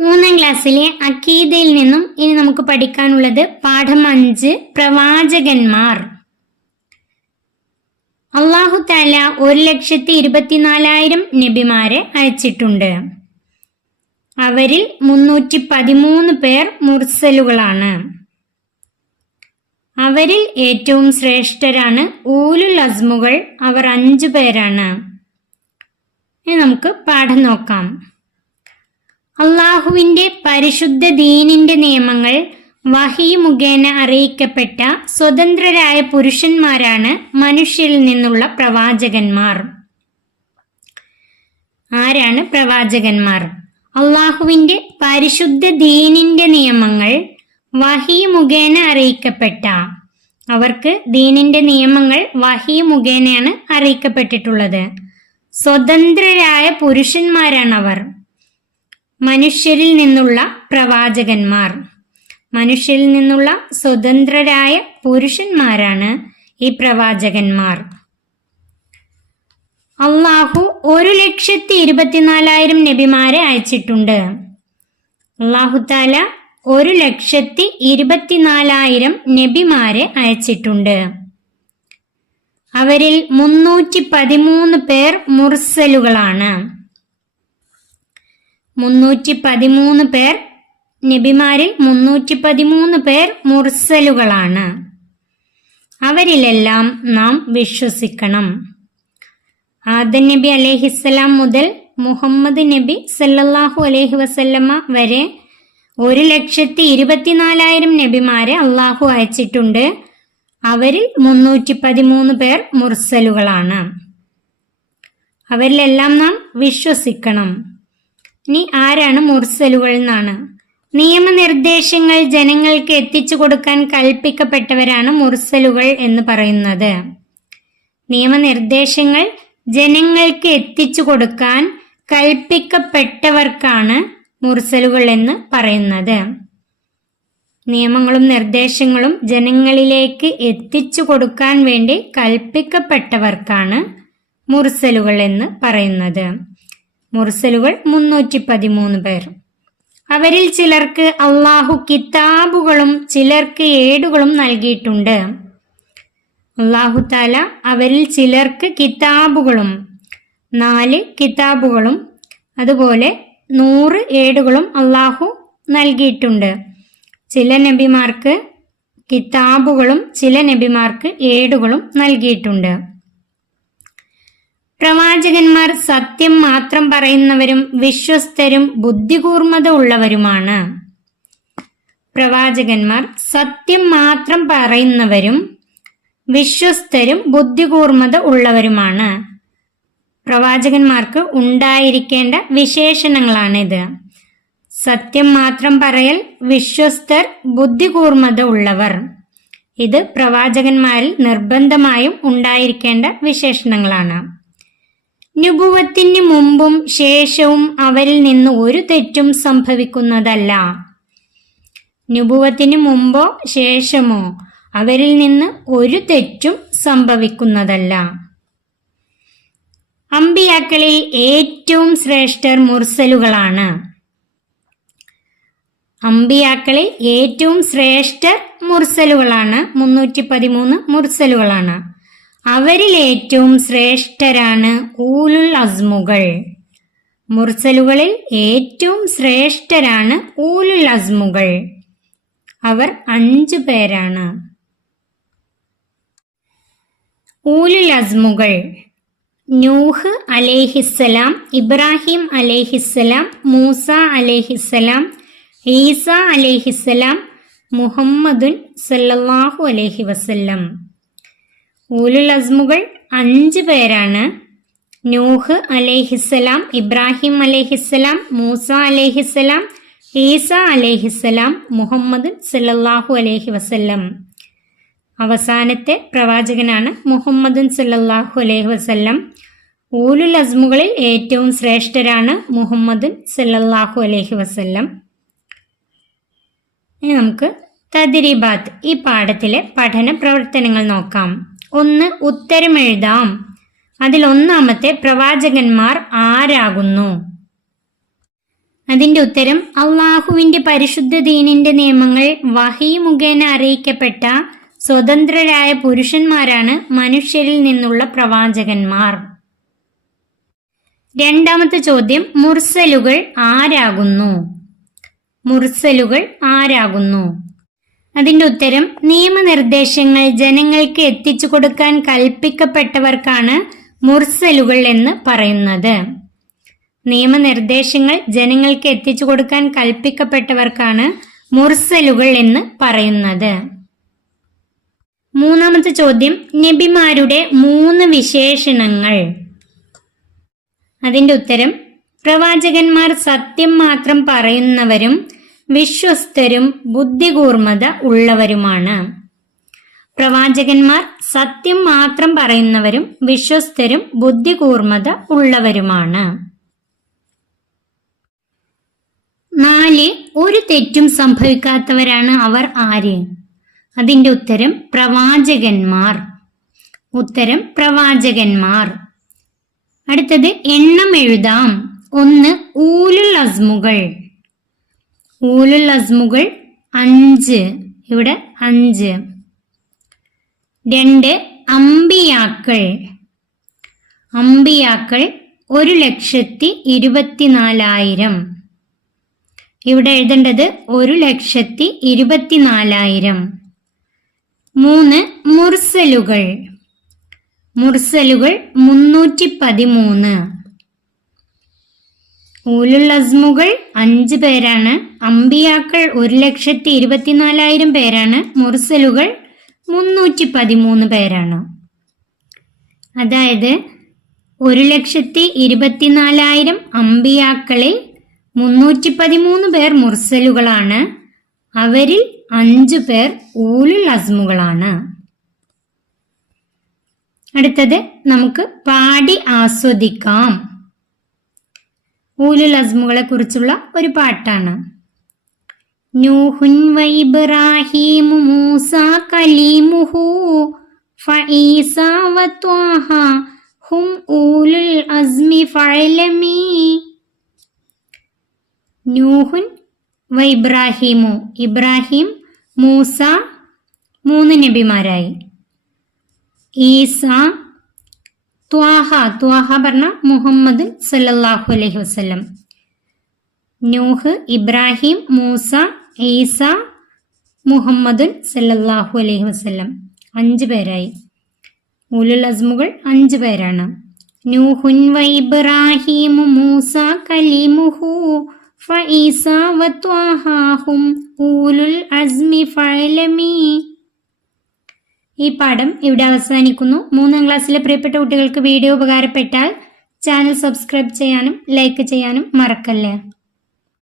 മൂന്നാം ക്ലാസ്സിലെ അഖീദയിൽ നിന്നും ഇനി നമുക്ക് പഠിക്കാനുള്ളത് പാഠം 5 പ്രവാചകന്മാർ. അല്ലാഹു തആല 1,24,000 നബിമാരെ അയച്ചിട്ടുണ്ട്. അവരിൽ 313 പേർ മുർസലുകളാണ്. അവരിൽ ഏറ്റവും ശ്രേഷ്ഠരാണ് ഊലുൽ അസ്മുകൾ. അവർ 5 പേരാണ്. ഇനി നമുക്ക് പാഠം നോക്കാം. അള്ളാഹുവിന്റെ പരിശുദ്ധ ദീനിന്റെ നിയമങ്ങൾ വഹി മുഖേന അറിയിക്കപ്പെട്ട സ്വതന്ത്രരായ പുരുഷന്മാരാണ് മനുഷ്യരിൽ നിന്നുള്ള പ്രവാചകന്മാർ. ആരാണ് പ്രവാചകന്മാർ? അള്ളാഹുവിന്റെ പരിശുദ്ധ ദീനിന്റെ നിയമങ്ങൾ വഹി മുഖേന അറിയിക്കപ്പെട്ട, അവർക്ക് ദീനിന്റെ നിയമങ്ങൾ വഹി മുഖേനയാണ് അറിയിക്കപ്പെട്ടിട്ടുള്ളത്. സ്വതന്ത്രരായ പുരുഷന്മാരാണ് അവർ. മനുഷ്യരിൽ നിന്നുള്ള പ്രവാചകന്മാർ, മനുഷ്യരിൽ നിന്നുള്ള സ്വതന്ത്രരായ പുരുഷന്മാരാണ് ഈ പ്രവാചകന്മാർ. അള്ളാഹു 1,24,000 നബിമാരെ അയച്ചിട്ടുണ്ട്. അള്ളാഹു താല 1,24,000 നബിമാരെ അയച്ചിട്ടുണ്ട്. അവരിൽ 313 പേർ മുർസലുകളാണ്. 313 പേർ നബിമാരിൽ 313 പേർ മുർസലുകളാണ്. അവരിലെല്ലാം നാം വിശ്വസിക്കണം. ആദം നബി അലൈഹിസ്സലാം മുതൽ മുഹമ്മദ് നബി സല്ലല്ലാഹു അലൈഹി വസല്ലമ വരെ 1,24,000 നബിമാരെ അള്ളാഹു അയച്ചിട്ടുണ്ട്. അവരിൽ 313 പേർ മുർസലുകളാണ്. അവരിലെല്ലാം നാം വിശ്വസിക്കണം. ഇനി ആരാണ് മുർസലുകൾ എന്നാണ്. നിയമനിർദ്ദേശങ്ങൾ ജനങ്ങൾക്ക് എത്തിച്ചു കൊടുക്കാൻ കൽപ്പിക്കപ്പെട്ടവരാണ് മുർസലുകൾ എന്ന് പറയുന്നത്. നിയമനിർദ്ദേശങ്ങൾ ജനങ്ങൾക്ക് എത്തിച്ചു കൊടുക്കാൻ കൽപ്പിക്കപ്പെട്ടവർക്കാണ് മുർസലുകൾ എന്ന് പറയുന്നത്. നിയമങ്ങളും നിർദ്ദേശങ്ങളും ജനങ്ങളിലേക്ക് എത്തിച്ചു കൊടുക്കാൻ വേണ്ടി കൽപ്പിക്കപ്പെട്ടവർക്കാണ് മുർസലുകൾ എന്ന് പറയുന്നത്. മുർസലുകൾ 313 പേർ. അവരിൽ ചിലർക്ക് അള്ളാഹു കിതാബുകളും ചിലർക്ക് ഏടുകളും നൽകിയിട്ടുണ്ട്. അള്ളാഹു താല അവരിൽ ചിലർക്ക് കിതാബുകളും 4 കിതാബുകളും അതുപോലെ 100 ഏടുകളും അള്ളാഹു നൽകിയിട്ടുണ്ട്. ചില നബിമാർക്ക് കിതാബുകളും ചില നബിമാർക്ക് ഏടുകളും നൽകിയിട്ടുണ്ട്. പ്രവാചകന്മാർ സത്യം മാത്രം പറയുന്നവരും വിശ്വസ്തരും ബുദ്ധികൂർമ്മത ഉള്ളവരുമാണ്. പ്രവാചകന്മാർ സത്യം മാത്രം പറയുന്നവരും വിശ്വസ്തരും ബുദ്ധികൂർമ്മത ഉള്ളവരുമാണ്. പ്രവാചകന്മാർക്ക് ഉണ്ടായിരിക്കേണ്ട വിശേഷണങ്ങളാണിത്. സത്യം മാത്രം പറയൽ, വിശ്വസ്തർ, ബുദ്ധികൂർമ്മത ഉള്ളവർ. ഇത് പ്രവാചകന്മാരിൽ നിർബന്ധമായും ഉണ്ടായിരിക്കേണ്ട വിശേഷണങ്ങളാണ്. നുബുവത്തിന് മുമ്പും ശേഷവും അവരിൽ നിന്ന് ഒരു തെറ്റും സംഭവിക്കുന്നതല്ല. നുബുവത്തിന് മുമ്പോ ശേഷമോ അവരിൽ നിന്ന് ഒരു തെറ്റും സംഭവിക്കുന്നതല്ല. അമ്പിയാക്കളിൽ ഏറ്റവും ശ്രേഷ്ഠർ മുർസലുകളാണ്. അമ്പിയാക്കളിൽ ഏറ്റവും ശ്രേഷ്ഠർ മുർസലുകളാണ്. 313 മുർസലുകളാണ്. അവരിൽ ഏറ്റവും ശ്രേഷ്ഠരാണ് ഊലുൽ അസ്മുകൾ. മുർസലുകളിൽ ഏറ്റവും ശ്രേഷ്ഠരാണ് ഊലുൽ അസ്മുകൾ. അവർ 5 പേരാണ്. ഊലുൽ അസ്മുകൾ: നൂഹ് അലൈഹിസ്സലാം, ഇബ്രാഹിം അലൈഹിസ്സലാം, മൂസ അലൈഹിസ്സലാം, ഈസ അലൈഹിസ്സലാം, മുഹമ്മദുൻ സല്ലല്ലാഹു അലൈഹി വസല്ലം. ഊലുൽ അസ്മുകൾ 5 പേരാണ്. നൂഹ് അലൈഹിസ്സലാം, ഇബ്രാഹിം അലൈഹിസ്സലാം, മൂസ അലൈഹിസ്സലാം, ഈസ അലൈഹിസ്സലാം, മുഹമ്മദ് സല്ലല്ലാഹു അലൈഹി വസല്ലം. അവസാനത്തെ പ്രവാചകനാണ് മുഹമ്മദ് സല്ലല്ലാഹു അലൈഹി വസല്ലം. ഊലുൽ അസ്മുകളിൽ ഏറ്റവും ശ്രേഷ്ഠരാണ് മുഹമ്മദ് സല്ലല്ലാഹു അലൈഹി വസല്ലം. ഇനി നമുക്ക് തദ്രീബാത്ത്, ഈ പാഠത്തിലെ പഠന പ്രവർത്തനങ്ങൾ നോക്കാം. 1. ഉത്തരം എഴുതാം. അതിൽ ഒന്നാമത്തെ പ്രവാചകന്മാർ ആരാകുന്നു? അതിന്റെ ഉത്തരം അള്ളാഹുവിന്റെ പരിശുദ്ധ ദീനിന്റെ നിയമങ്ങൾ വഹി മുഖേന അറിയിക്കപ്പെട്ട സ്വതന്ത്രരായ പുരുഷന്മാരാണ് മനുഷ്യരിൽ നിന്നുള്ള പ്രവാചകന്മാർ. രണ്ടാമത്തെ ചോദ്യം, മുർസലുകൾ ആരാകുന്നു? മുർസലുകൾ ആരാകുന്നു? അതിന്റെ ഉത്തരം നിയമനിർദ്ദേശങ്ങൾ ജനങ്ങൾക്ക് എത്തിച്ചു കൊടുക്കാൻ കൽപ്പിക്കപ്പെട്ടവർക്കാണ് മുർസലുകൾ എന്ന് പറയുന്നത്. നിയമനിർദ്ദേശങ്ങൾ ജനങ്ങൾക്ക് എത്തിച്ചു കൊടുക്കാൻ കൽപ്പിക്കപ്പെട്ടവർക്കാണ് മുർസലുകൾ എന്ന് പറയുന്നത്. മൂന്നാമത്തെ ചോദ്യം, നബിമാരുടെ 3 വിശേഷണങ്ങൾ. അതിന്റെ ഉത്തരം പ്രവാചകന്മാർ സത്യം മാത്രം പറയുന്നവരും വിശ്വസ്തരും ബുദ്ധികൂർമ്മത ഉള്ളവരുമാണ്. പ്രവാചകന്മാർ സത്യം മാത്രം പറയുന്നവരും വിശ്വസ്തരും ബുദ്ധികൂർമ്മത ഉള്ളവരുമാണ്. 4, ഒരു തെറ്റും സംഭവിക്കാത്തവരാണ് അവർ ആര്? അതിന്റെ ഉത്തരം പ്രവാചകന്മാർ. ഉത്തരം പ്രവാചകന്മാർ. അടുത്തത് എണ്ണം എഴുതാം. 1, ഊലുൽ അസ്മുകൾ. ഊലുൽ അസ്മുകൾ 5, ഇവിടെ 5. 2, അമ്പിയാക്കൾ. അമ്പിയാക്കൾ 1,24,000. ഇവിടെ എഴുതേണ്ടത് 1,24,000. 3, മുർസലുകൾ. മുർസലുകൾ 313. ഊലുൽ അസ്മുകൾ 5 പേരാണ്. അമ്പിയാക്കൾ 1,24,000 പേരാണ്. മുർസലുകൾ 313 പേരാണ്. അതായത് 1,24,000 അമ്പിയാക്കളിൽ 313 പേർ മുർസലുകളാണ്. അവരിൽ 5 പേർ ഊലുൽ അസ്മുകളാണ്. അടുത്തത് നമുക്ക് പാടി ആസ്വദിക്കാം. ഊലുൽ അസ്മുകളെ കുറിച്ചുള്ള ഒരു പാട്ടാണ്. നൂഹുൻ വ ഇബ്രാഹീമു മൂസ കലീമുഹു ഫഈസ വ ത്വാഹ ഹും ഊലുൽ അസ്മി ഫഅലമി. നൂഹുൻ വ ഇബ്രാഹീമു, ഇബ്രാഹിം, മൂസ 3 നബിമാരായി. ഈസ, ത്വാഹ, ത്വാഹ പറഞ്ഞ മുഹമ്മദ് സല്ലല്ലാഹു അലൈഹി വസല്ലം. നൂഹ്, ഇബ്രാഹിം, മൂസ, ഈസ, മുഹമ്മദ് സല്ലല്ലാഹു അലൈഹി വസല്ലം 5 പേരായി. ഊലുൽ അസ്മുകൾ 5 പേരാണ്. നൂഹുൻ വ ഇബ്രാഹിമു മൂസ കലീമുഹു ഫഈസ വ ത്വാഹ ഹും ഊലുൽ അസ്മി ഫഅലമി. ഈ പാഠം ഇവിടെ അവസാനിക്കുന്നു. 3ാം ക്ലാസ്സിലെ പ്രിയപ്പെട്ട കുട്ടികൾക്ക് വീഡിയോ ഉപകാരപ്പെട്ടാൽ ചാനൽ സബ്സ്ക്രൈബ് ചെയ്യാനും ലൈക്ക് ചെയ്യാനും മറക്കല്ലേ.